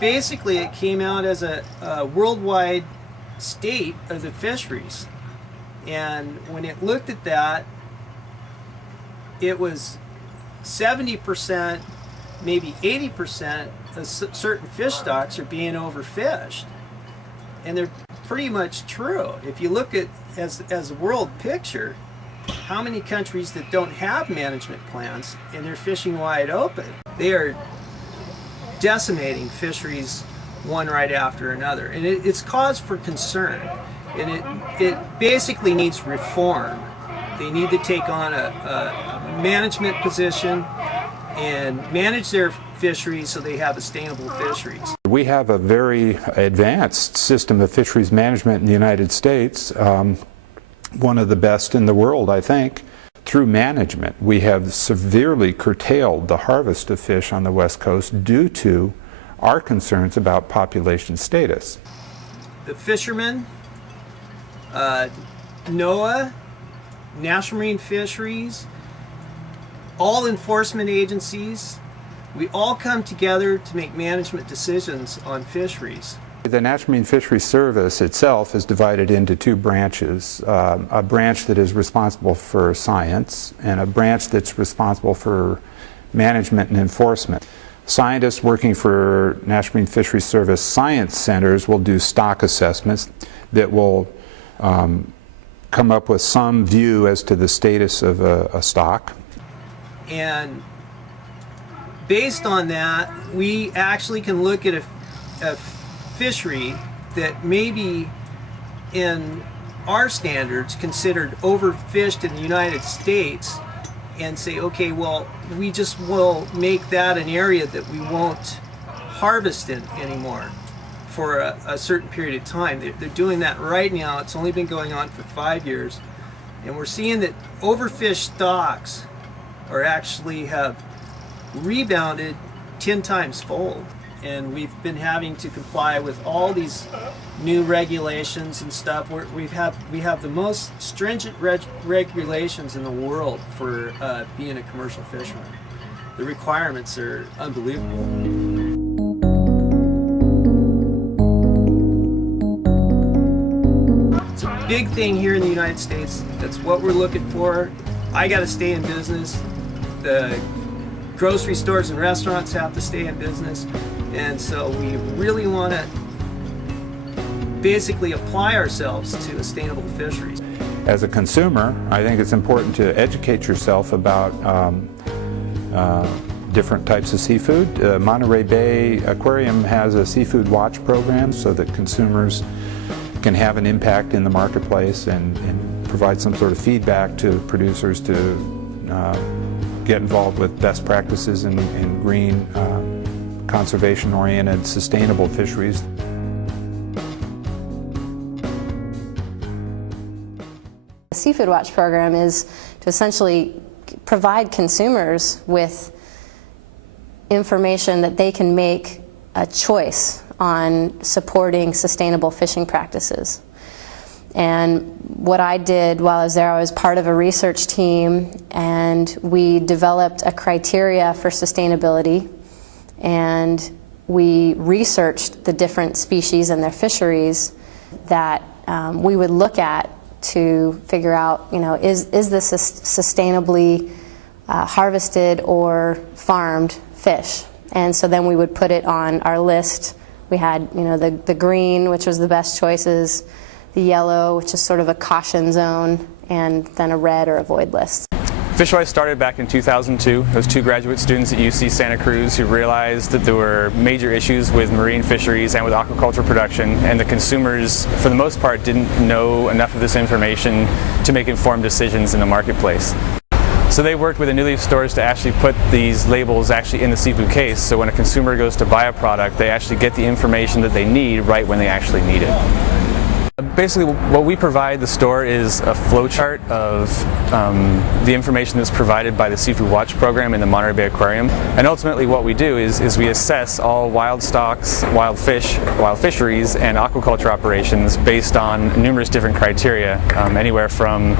basically it came out as a worldwide state of the fisheries. And when it looked at that, it was 70%, maybe 80% of certain fish stocks are being overfished. And they're pretty much true. If you look at, as a world picture, how many countries that don't have management plans and they're fishing wide open, they are decimating fisheries one right after another. And it's cause for concern. And it basically needs reform. They need to take on a management position and manage their fisheries so they have sustainable fisheries. We have a very advanced system of fisheries management in the United States, one of the best in the world, I think. Through management, we have severely curtailed the harvest of fish on the West Coast due to our concerns about population status. The fishermen, NOAA, National Marine Fisheries, all enforcement agencies, we all come together to make management decisions on fisheries. The National Marine Fisheries Service itself is divided into two branches, a branch that is responsible for science and a branch that's responsible for management and enforcement. Scientists working for National Marine Fisheries Service science centers will do stock assessments that will come up with some view as to the status of a stock. And based on that, we actually can look at a fishery that may be in our standards considered overfished in the United States and say, okay, well, we just will make that an area that we won't harvest in anymore for a certain period of time. They're doing that right now. It's only been going on for 5 years. And we're seeing that overfished stocks are actually have rebounded 10 times fold. And we've been having to comply with all these new regulations and stuff. We have the most stringent regulations in the world for being a commercial fisherman. The requirements are unbelievable. It's a big thing here in the United States. That's what we're looking for. I got to stay in business. The grocery stores and restaurants have to stay in business. And so we really want to basically apply ourselves to sustainable fisheries. As a consumer, I think it's important to educate yourself about different types of seafood. Monterey Bay Aquarium has a seafood watch program so that consumers can have an impact in the marketplace and provide some sort of feedback to producers to get involved with best practices in green, conservation-oriented, sustainable fisheries. The Seafood Watch program is to essentially provide consumers with information that they can make a choice on supporting sustainable fishing practices. And what I did while I was there, I was part of a research team, and we developed a criteria for sustainability, and we researched the different species and their fisheries that we would look at to figure out, is this a sustainably harvested or farmed fish? And so then we would put it on our list. We had, the green, which was the best choices, the yellow, which is sort of a caution zone, and then a red or avoid list. Fishwise started back in 2002. There was 2 graduate students at UC Santa Cruz who realized that there were major issues with marine fisheries and with aquaculture production, and the consumers, for the most part, didn't know enough of this information to make informed decisions in the marketplace. So they worked with the New Leaf stores to actually put these labels actually in the seafood case, so when a consumer goes to buy a product, they actually get the information that they need right when they actually need it. Basically, what we provide the store is a flowchart of the information that's provided by the Seafood Watch program in the Monterey Bay Aquarium. And ultimately what we do is we assess all wild stocks, wild fish, wild fisheries, and aquaculture operations based on numerous different criteria, anywhere from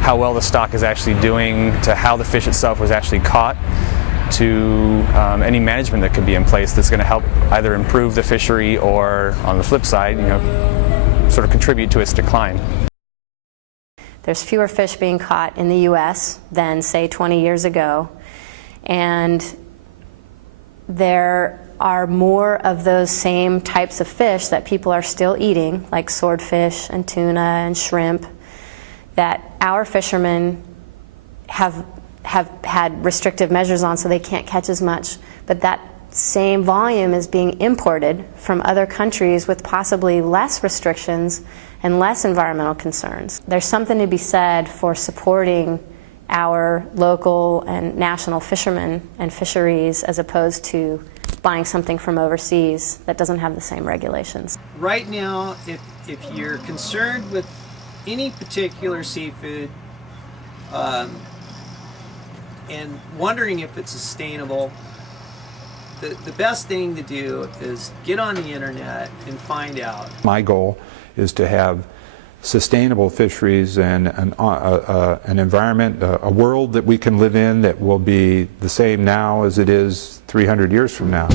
how well the stock is actually doing to how the fish itself was actually caught, to any management that could be in place that's going to help either improve the fishery or, on the flip side, sort of contribute to its decline. There's fewer fish being caught in the U.S. than, say, 20 years ago, and there are more of those same types of fish that people are still eating, like swordfish and tuna and shrimp, that our fishermen have had restrictive measures on, so they can't catch as much, but that same volume is being imported from other countries with possibly less restrictions and less environmental concerns. There's something to be said for supporting our local and national fishermen and fisheries as opposed to buying something from overseas that doesn't have the same regulations. Right now, if you're concerned with any particular seafood and wondering if it's sustainable, the best thing to do is get on the internet and find out. My goal is to have sustainable fisheries and an environment, a world that we can live in that will be the same now as it is 300 years from now.